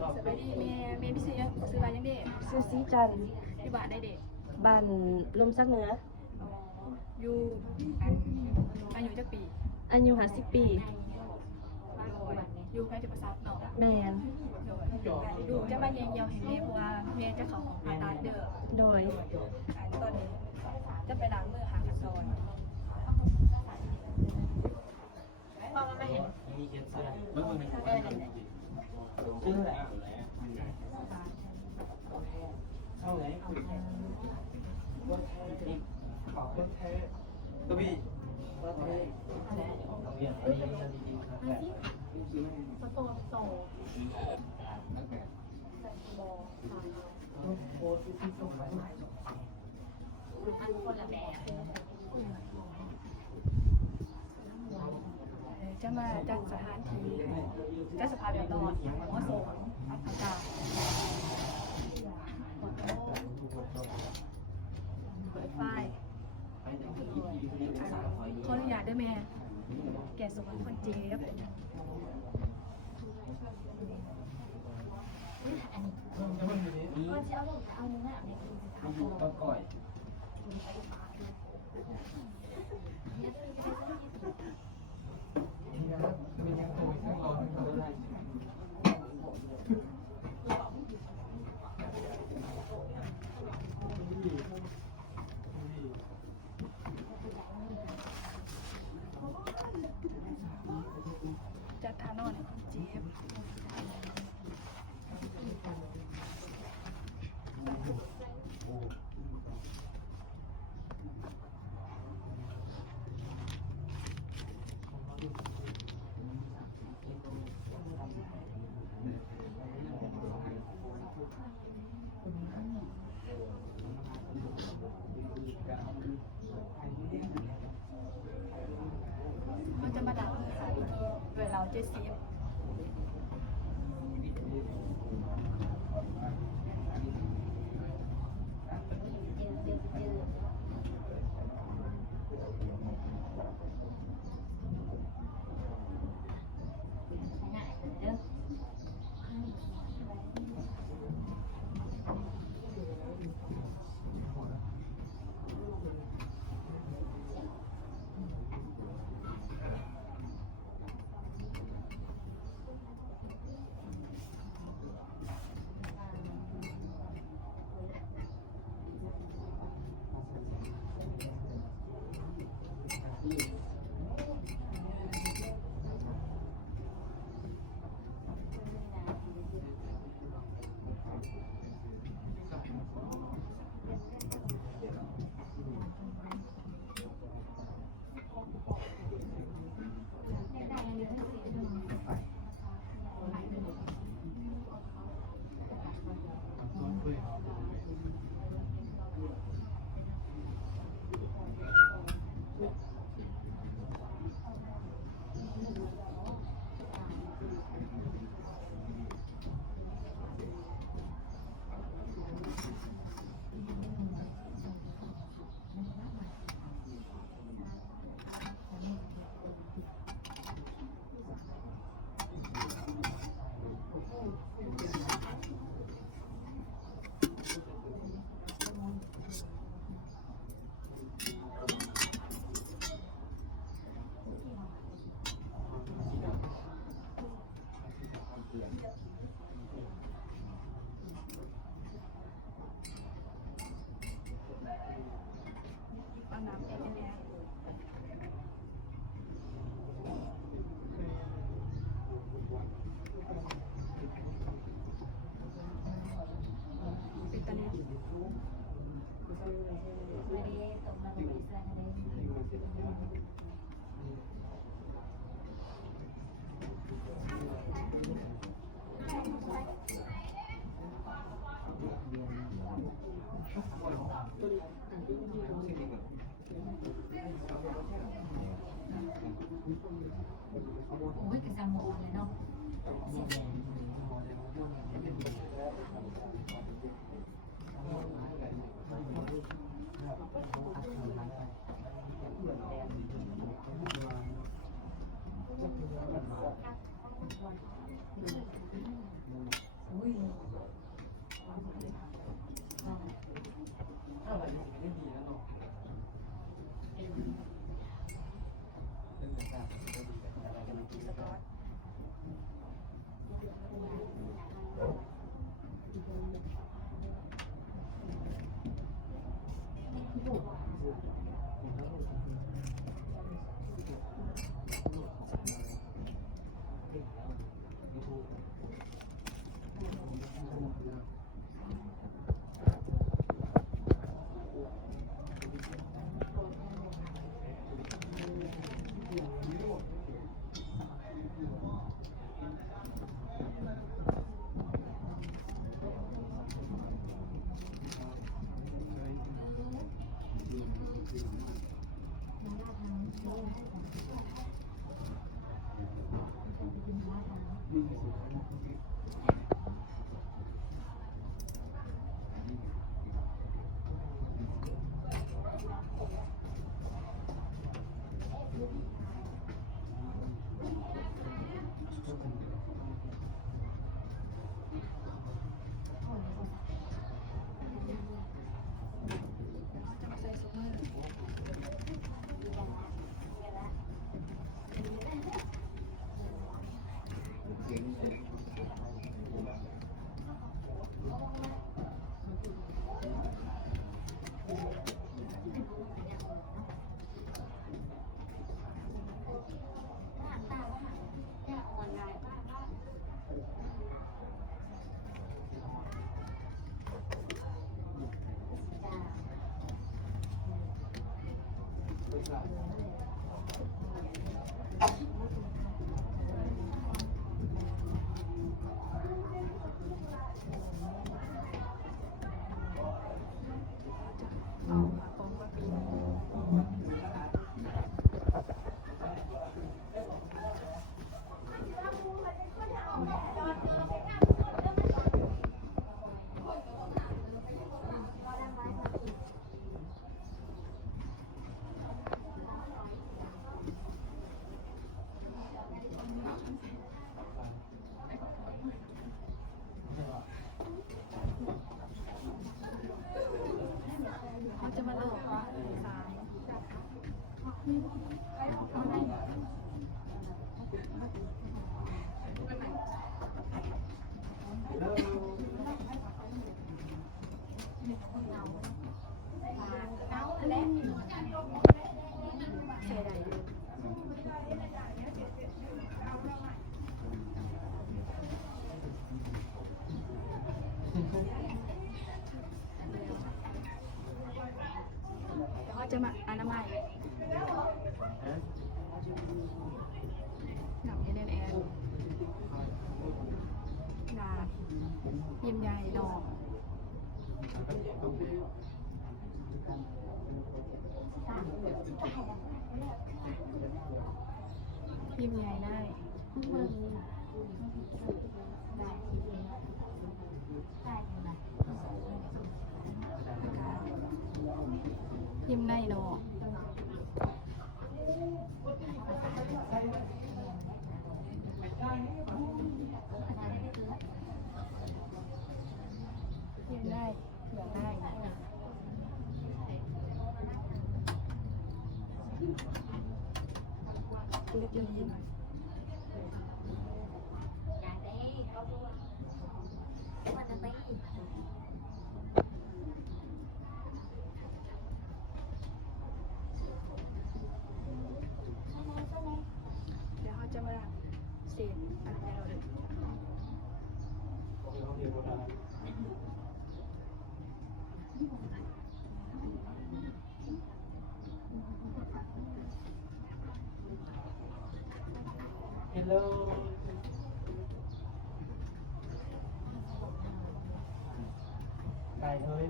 สบายดีเมย์พี่ซื้อยังซื้อมายังเด็ก ซื้อสีจันทร์ ที่บ้านได้เด็ก บ้านลมซักเหนือ อยู่อายุจักปี อายุ50 ปี อยู่ใกล้จุดประสาทเนาะ แมน ดูจะมาเยี่ยมเยี่ยมเห็นเมย์เพราะว่าเมย์จะเขาของผ่าตัดเด้อ โดย ตอนนี้จะไปล้างมือหาขั้นตอนพอมันไม่เห็น มีเขียนเสื้อมันเป็นชื่ออะไรเข้าไหนขอต้นแท้ตัวบีต้นแท้เรียนอันนี้ดีๆครับ โตโตจะมาจากสถานที่จะสภาพแบบนอนหัวโสมอากาศเปิดไฟขออนุญาตด้วยแม่แกส่งคนเจี๊ยบ ก็ก่อยจะทานอนให้คนเจี๊ยบมันจะมาดักค่ะโดยเราจะเสียบ เอาน้ำเองเนี่ยเป็นตะลิโอ้ยกระซังหมดเลยเนาะ เอาค่ะตรงกับปีนี้เขาจะมาเลิกว่าสายเสียดายอยู่เดี๋ยวเขาจะมาอนามัยหนังเอเนนงานยิ้มใหญ่ดอกยิ้มใหญ่ได้ยิ้มในดอกยิ้มได้เหลืองได้เล็บยืนยิ้มเดี๋ยวเขาจะมาเสียงอะไรเราเลยฮัลโหลไปเฮ้ย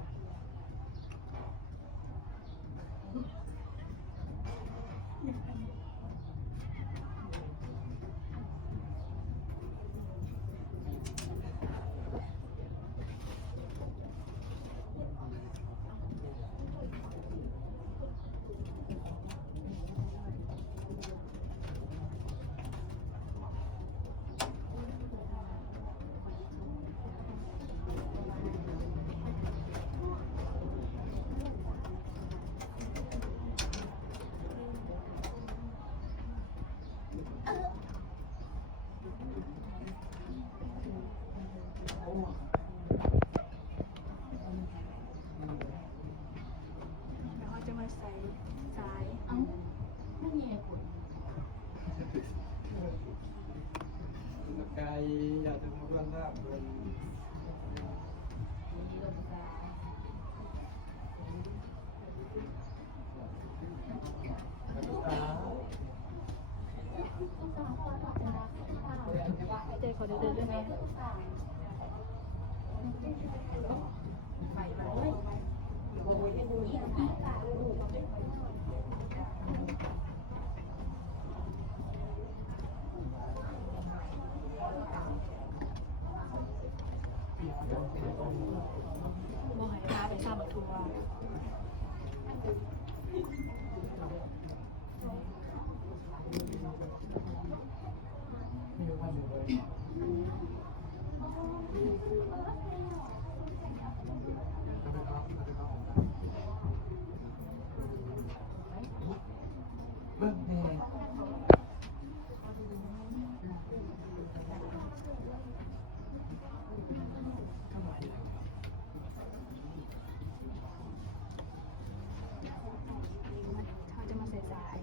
แล้วเขาจะมาใส่สายไกลอยากจะมาเรื่องหน้าเพื่อนเจ๊ขอเดินด้วยไหมบ่ให้พาไปซ้ำทัวร์เบิ้งแน่เขาจะมาใส่สาย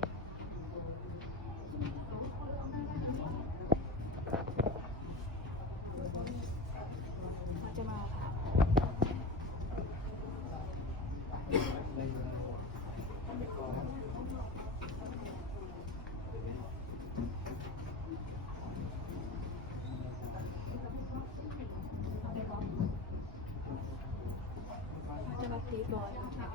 ตีก่อนแม่ค่ะ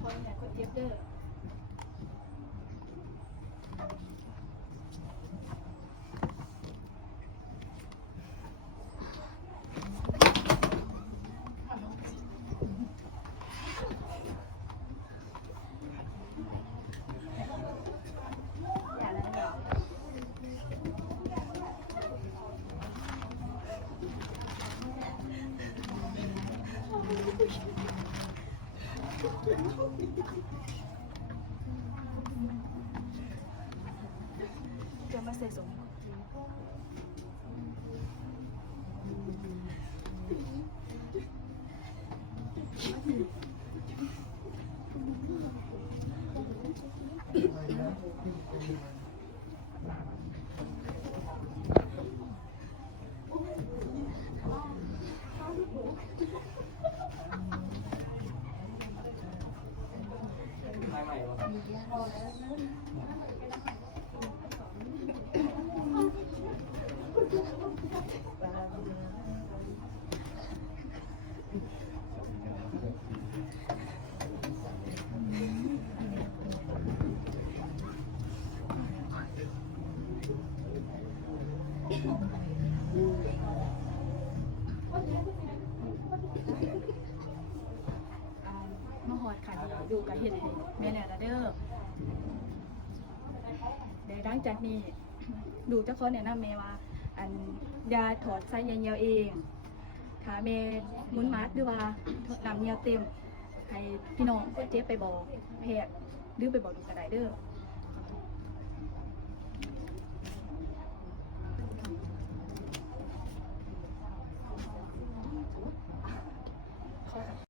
คนเนี่ยคนเจ็บเด้ออย่าแล้วเดี๋ยวจะมาใส่สมมาหอดขันอยู่กับเห็ดให้แม่แล้วนะเด้อได้ดังจากนี้ดูเจ้าเขาเนี่ยนะแม่ว่า อันยาถอดไส้ยาเยียวเองถ้าแม่มุนมัดหรือว่าน้ำเยียวเต็มให้พี่น้องเจ็บไปบอกแพทย์หรือไปบอกดูกระไดเด้อ